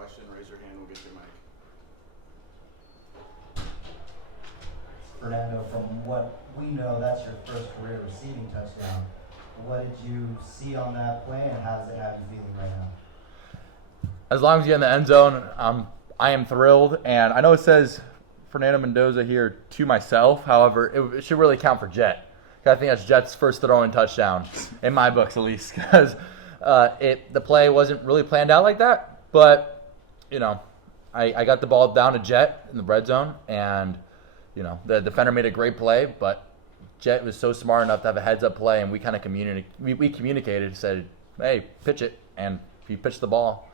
question, raise your hand. We'll get your mic. Fernando, from what we know, that's your first career receiving touchdown. What did you see on that play, and how does it have you feeling right now? As long as you're in the end zone, I am thrilled. And I know it says Fernando Mendoza here to myself. However, it should really count for Jet. I think that's Jet's first throwing touchdown, in my books at least, because the play wasn't really planned out like that. But, I got the ball down to Jet in the red zone, and, the defender made a great play, but Jet was so smart enough to have a heads-up play, and we kind of communicated, said, hey, pitch it, and he pitched the ball,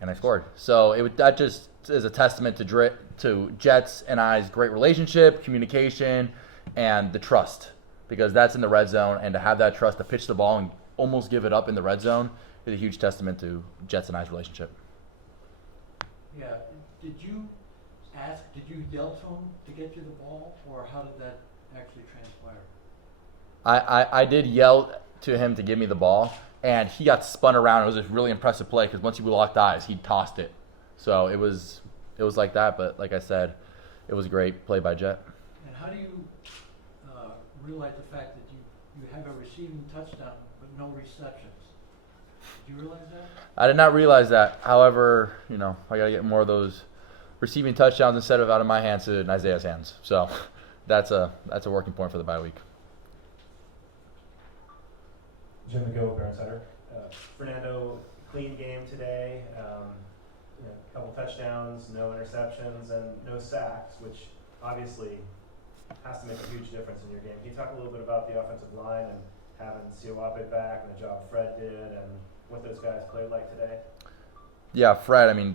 and I scored. So that just is a testament to Jet's and I's great relationship, communication, and the trust, because that's in the red zone, and to have that trust to pitch the ball and almost give it up in the red zone is a huge testament to Jet's and I's relationship. Yeah, did you yell to him to get you the ball, or how did that actually transpire? I did yell to him to give me the ball, and he got spun around. It was a really impressive play because once he locked eyes, he tossed it. So it was like that, but like I said, it was a great play by Jet. And how do you realize the fact that you have a receiving touchdown but no receptions? Did you realize that? I did not realize that. However, I got to get more of those receiving touchdowns instead of out of my hands to Nyziah's hands. So that's a working point for the bye week. Jim McGill, Parent Center. Fernando, clean game today. A couple touchdowns, no interceptions, and no sacks, which obviously has to make a huge difference in your game. Can you talk a little bit about the offensive line and having Siowape back and the job Fred did and what those guys played like today? Yeah, Fred.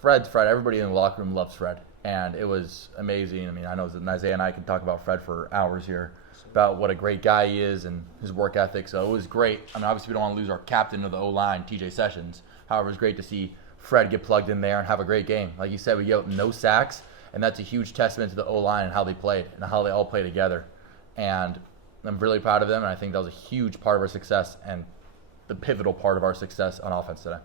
Fred's Fred. Everybody in the locker room loves Fred, and it was amazing. I know that Nyziah and I can talk about Fred for hours here, about what a great guy he is and his work ethic. So it was great. Obviously we don't want to lose our captain of the O-line, TJ Sessions. However, it was great to see Fred get plugged in there and have a great game. Like you said, we get no sacks, and that's a huge testament to the O-line and how they played and how they all play together. And I'm really proud of them, and I think that was a huge part of our success and the pivotal part of our success on offense today.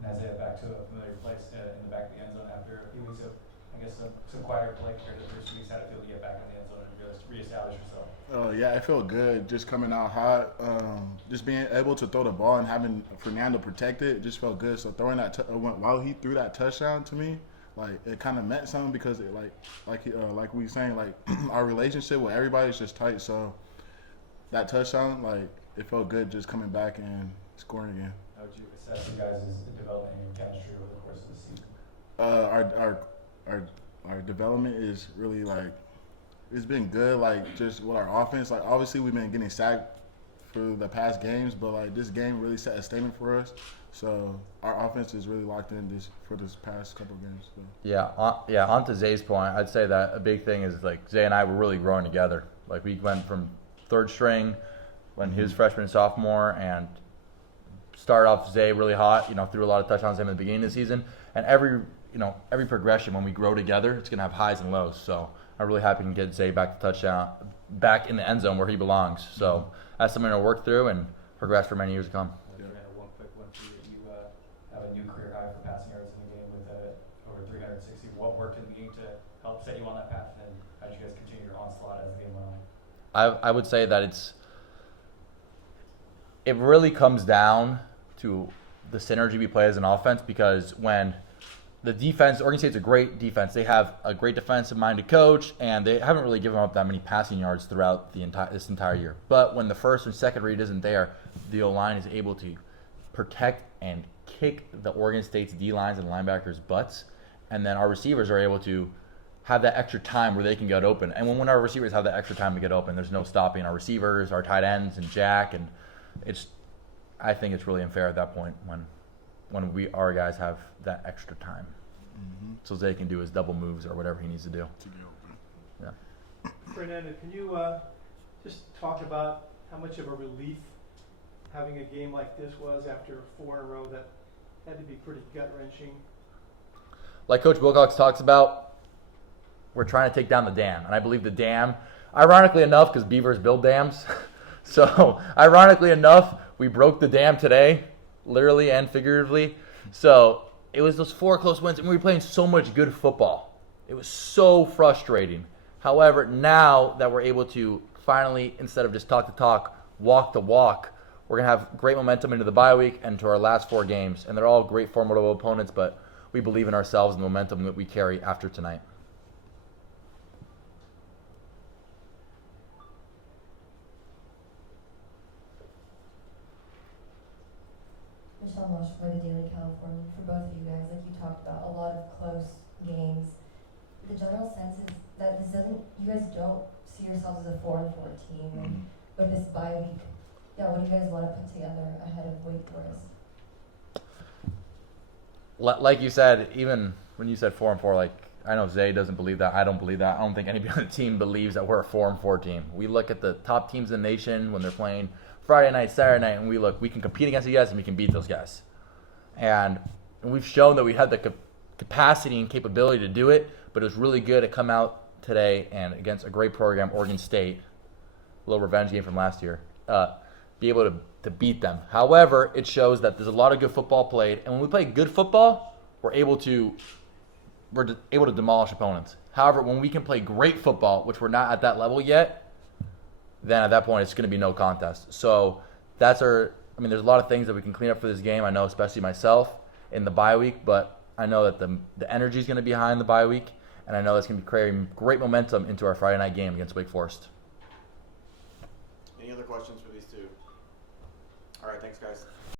Nyziah, back to a familiar place in the back of the end zone after a few weeks of, some quieter play compared to the first weeks. How did it feel to get back in the end zone and just reestablish yourself? Oh, yeah, it felt good just coming out hot. Just being able to throw the ball and having Fernando protect it just felt good. So throwing that while he threw that touchdown to me, it kind of meant something because it, like we were saying, our relationship with everybody is just tight. So that touchdown, it felt good just coming back and scoring again. How would you assess you guys' development and chemistry over the course of the season? Our development is really it's been good. Just with our offense, obviously we've been getting sacked for the past games, but this game really set a statement for us. So our offense is really locked in for this past couple of games. So. Yeah. On to Zay's point, I'd say that a big thing is Zay and I were really growing together. We went from third string when he was freshman and sophomore, and started off Zay really hot. Threw a lot of touchdowns in the beginning of the season, and every progression when we grow together, it's gonna have highs and lows. So I'm really happy to get Zay back back in the end zone where he belongs. So that's something to work through and progress for many years to come. One quick one for you. You have a new career high for passing yards in the game with over 360. What worked in the game to help set you on that path, and how did you guys continue your onslaught as the game went on? I would say that it really comes down to the synergy we play as an offense, because when the defense, Oregon State's a great defense. They have a great defensive-minded coach, and they haven't really given up that many passing yards throughout this entire year. But when the first and second read isn't there, the O-line is able to protect and kick the Oregon State's D-lines and linebackers' butts, and then our receivers are able to have that extra time where they can get open. And when our receivers have that extra time to get open, there's no stopping our receivers, our tight ends, and Jack. And I think it's really unfair at that point when our guys have that extra time. Mm-hmm. So Zay can do his double moves or whatever he needs to do. Yeah. Fernando, can you just talk about how much of a relief having a game like this was after 4 in a row that had to be pretty gut-wrenching? Like Coach Wilcox talks about, we're trying to take down the dam. And I believe the dam, ironically enough, because beavers build dams, so ironically enough, we broke the dam today. literally and figuratively. So it was those 4 close wins, and we were playing so much good football. It was so frustrating. However, now that we're able to finally, instead of just talk the talk, walk the walk, we're going to have great momentum into the bye week and to our last 4 games. And they're all great formidable opponents, but we believe in ourselves and the momentum that we carry after tonight. For the Daily California, for both of you guys, like you talked about, a lot of close games. The general sense is that you guys don't see yourselves as a 4-4 team, and with this bye week, what do you guys want to put together ahead of Wake Forest? Like you said, even when you said 4-4, like I know Zay doesn't believe that. I don't believe that. I don't think anybody on the team believes that we're a 4-4 team. We look at the top teams in the nation when they're playing Friday night, Saturday night, and we can compete against you guys and we can beat those guys. And we've shown that we had the capacity and capability to do it, but it was really good to come out today and against a great program, Oregon State, a little revenge game from last year, be able to beat them. However, it shows that there's a lot of good football played, and when we play good football, we're able to demolish opponents. However, when we can play great football, which we're not at that level yet, then at that point it's going to be no contest. So there's a lot of things that we can clean up for this game. I know, especially myself in the bye week, but I know that the energy is going to be high in the bye week, and I know that's going to be creating great momentum into our Friday night game against Wake Forest. Any other questions for these two? All right, thanks, guys.